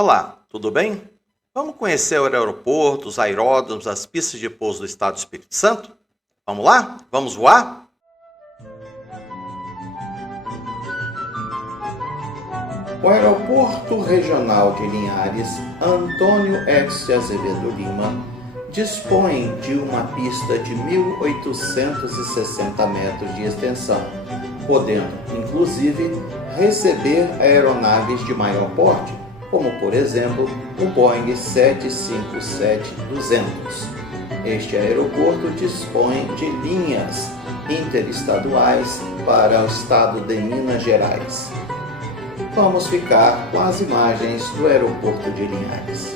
Olá, tudo bem? Vamos conhecer o aeroporto, os aeródromos, as pistas de pouso do estado do Espírito Santo? Vamos lá? Vamos voar? O Aeroporto Regional de Linhares, Antônio X de Azevedo Lima, dispõe de uma pista de 1.860 metros de extensão, podendo, inclusive, receber aeronaves de maior porte, como, por exemplo, o Boeing 757-200. Este aeroporto dispõe de linhas interestaduais para o estado de Minas Gerais. Vamos ficar com as imagens do aeroporto de Linhares.